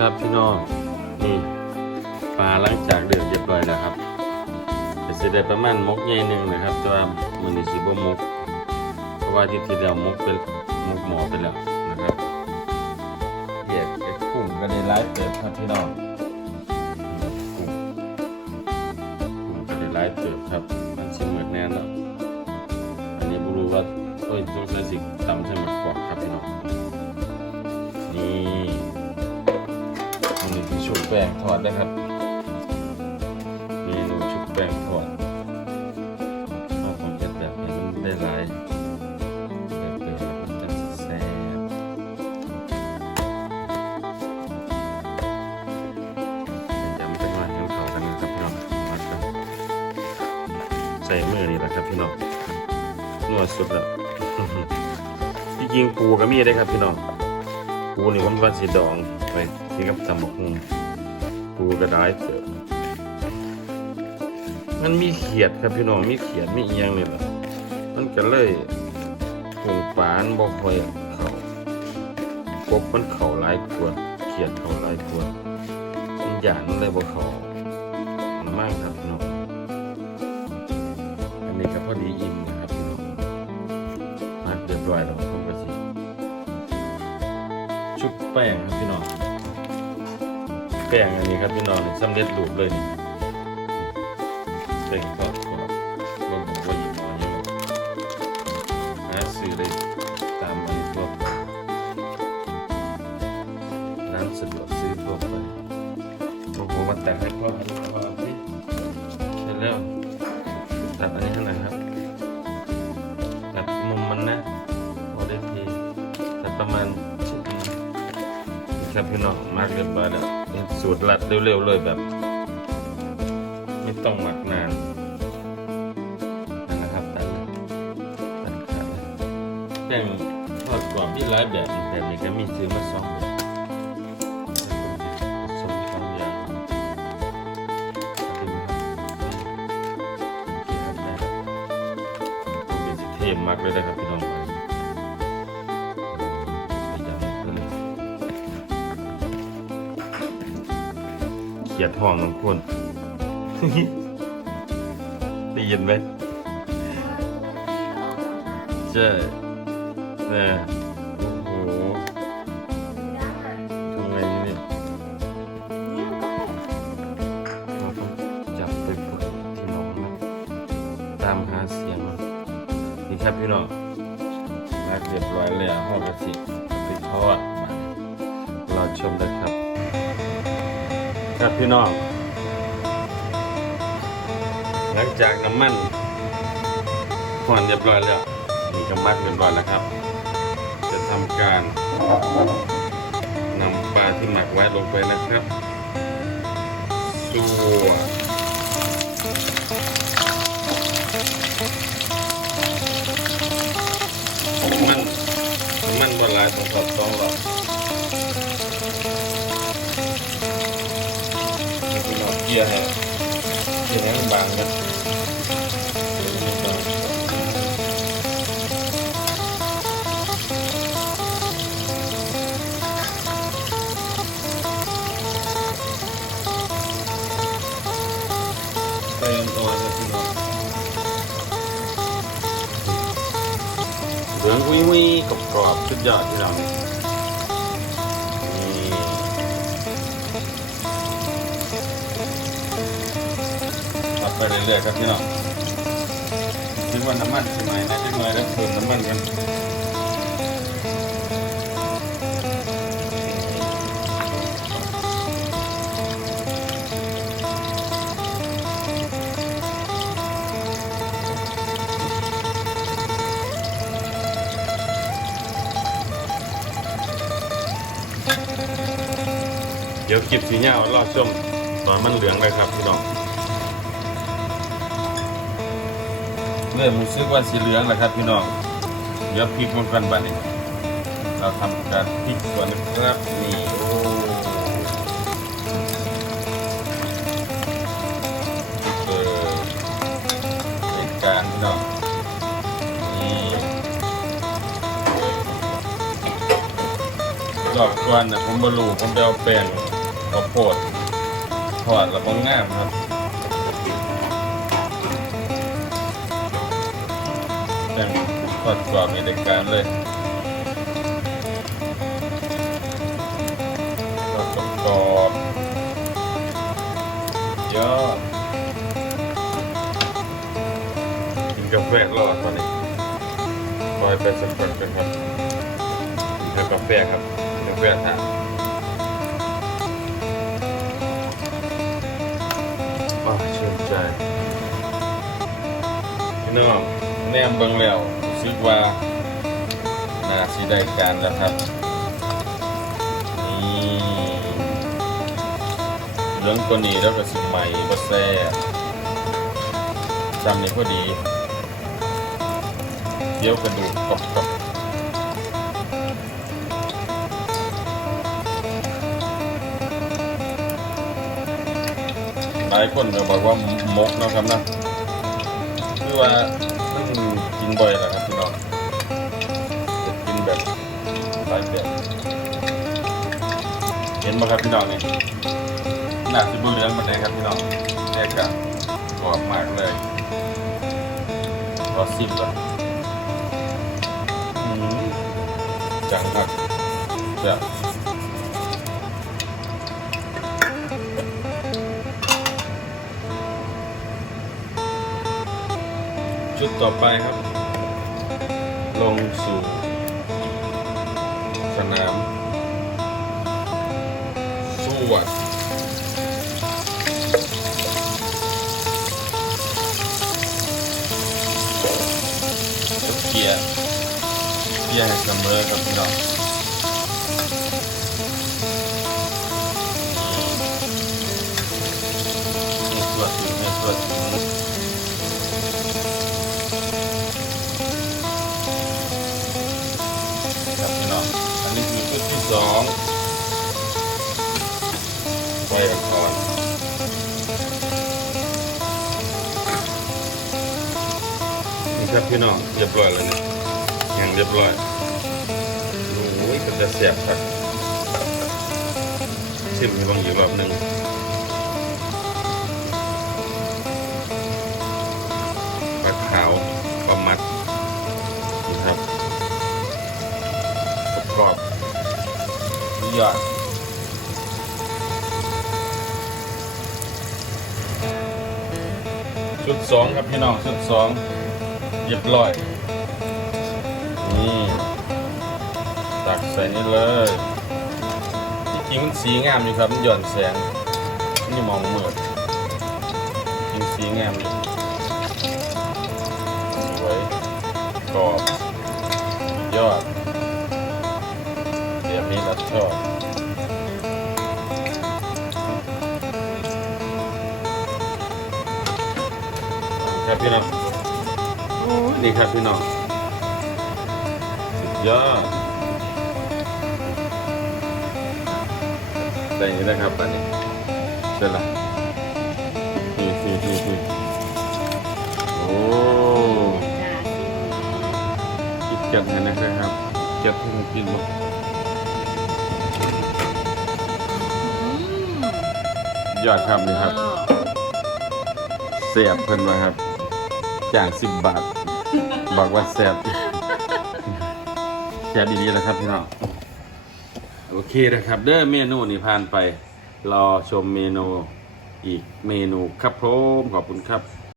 ครับพี่น้องนี่ปลาหลังจากเดือดเรียบร้อยแล้วครับจะเสด็จประมาณมกใหญ่หนึ่งนะครับแต่ว่ามันมีสิบมกเพราะว่าที่ที่เรามกเป็นมกหมอไปแล้วนะครับแยกไอ้กุ้งก็ได้ไลฟ์เติบครับพี่น้อง อดนะครับ เมนูชุบแป้งทอดเอาของเจ็ดแบบให้มันได้หลายแบบเดียวมันจะแซ่บจำเป็นว่าเห็นเขากันนะครับพี่น้องมากันใส่มือนี่แหละครับพี่น้องนวดสุดแล้วที่จริงปูก็มีได้ครับพี่น้องปูนี่ผมว่าสีดองไปที่กับตำบักหุ่ง ปูกระดายเสือมันมีเขียดครับพี่น้องมีเขียดมีเอียงนี่แหละมันก็เลยหุงปานบ่ค่อยเขากบมันเข่าหลายกว่าเขียดเข่าหลายกว่ามันหยานมันเลยบ่เขามากครับพี่น้องอันนี้ก็พอดีอิ่มนะครับพี่น้องมัดเรียบร้อยแล้วผมก็สิชุบแป้งครับพี่น้อง แป้งอันนี้ครับพี่น้องสำเร็จรูปเลยแป้งทอดกรอบรวมกับว่าหยิบมาเยอะหาซื้อเลยตามอันทั่วไปร้านสะดวกซื้อทั่วไปโอ้โหมาแต่งให้พ่อ ครับพี่น้องมาเรียบร้อยแล้วนี่สูตรลัดเร็วๆเลยแบบ ไม่ต้องหมักนานนะครับตัดตัดขาดเลยแป้งทอดกรอบที่หลายแบบแบบนี้ก็มีซื้อมาสองแบบสองอย่างครับพี่น้องโอเคครับได้แล้วผมเป็นสิเทมมากเลยนะครับ ขียดห้องของคนได้ยินไหมใช่เนี่ยโอ้โหทำไงเนี่ยเราต้องจับไปปล่ยที่หนองนะตามหาเสียงมันนี่ครับพี่น้องมาเรียบร้อยแล้วห้องกระสิไปทอดมารอชมได้ครับ ครับพี่น้อง หลังจากน้ำมันหอนเรียบร้อยแล้วนี่ก็มัดเรียบร้อยแล้วครับ จะทำการนำปลาที่หมักไว้ลงไปนะครับตัวมันมันบนลายต้องขับสองหลอ กียร์ให้เกียร์ให้มันบางนะเยร์ให้มันบางไปอ่อนๆนะพี่น้องเหลืองวุ้ยวุ้ยกรอบกรอบๆสุดยอดที่เรานี่ขั ไปเรื่อยๆครับพี่น้องคิดว่าน้ำมันใช่ไหมนะจังหน่อยแล้วเติมน้ำมันกันเดี๋ยวกิบสีเงารอชมตอนมันเหลืองเลยครับพี่น้อง ริ่มรู้สึกว่าสีเหลืองแล้วครับพี่น้องเดี๋ยวพริกมันกันบัดนี้เราทำการพริกก่อนนะครับนี่โอ้เออเป็นการพี่น้องนี่ดอกกวนนะผมบรูผมไปเอาแป้งข้าวโพดทอดแล้วก็ง่ามครับ ทอดกรอบมีในการเลยทอดกรอบยอดกินกาแฟรอดมาเนี่ยปล่อยไปสักพักกันครับกินกาแฟครับกินกาแฟทานอ่าชื่นใจพี่น้องแนมเบิ่งแล้ว สึกว่าน่าสิได้การแล้วครับนี่เรื่องตัวนี้แล้วก็สิใหม่บ่แซ่จำนี้พอดีเคี้ยวกระดูกกรอบหลายคนก็บอกว่ามกนะครับนะคือว่า บ่อยแหละครับพี่น้องจะกินแบบหลายแบบเห็นไหมครับพี่น้องนี่หนักสิบเหลืองมาเลยครับพี่น้องแน่กับกรอบมากเลยรอซิมก่อนอืมจังครับจะชุดต่อไปครับ ลงสู่ สนาม สู้วัดเกียร์เกียร์ให้เสมอกับพี่น้อ พี่น้องเรียบร้อยแล้วนี่อย่างเรียบร้อยโอ้ยก็จะเสียบครับชิมให้บางอีกรอบหนึ่งปลาขาวปลามัดนี่ครับกรอบๆยอดชุดสองครับพี่น้องชุดสอง เรียบร้อย นี่ ตักใส่นี่เลยจริงๆมันสีงามอยู่ครับ มันหย่อนแสง นี่มองเหมือดจริงสีงามอยู่สวยกรอบ ยอดเดี๋ยวนี้เราชอบครับพี่น้อง นี่ครับพี่น้องสุดยอดได้นี้นะครับอันนี้เสร็จละนี่นี่นี่นี่โอ้คิดจัดให้นะครับจัดให้ผมกินหมดยอดครับนี่ครับเสียบเพิ่นมาครับ จ่างสิบบาท บอกว่าแซ่บแซ่บดีๆนะครับพี่น้องโอเคนะครับ เด้อเมนูนี่ผ่านไป รอชมเมนูอีกเมนูครับผมขอบคุณครับ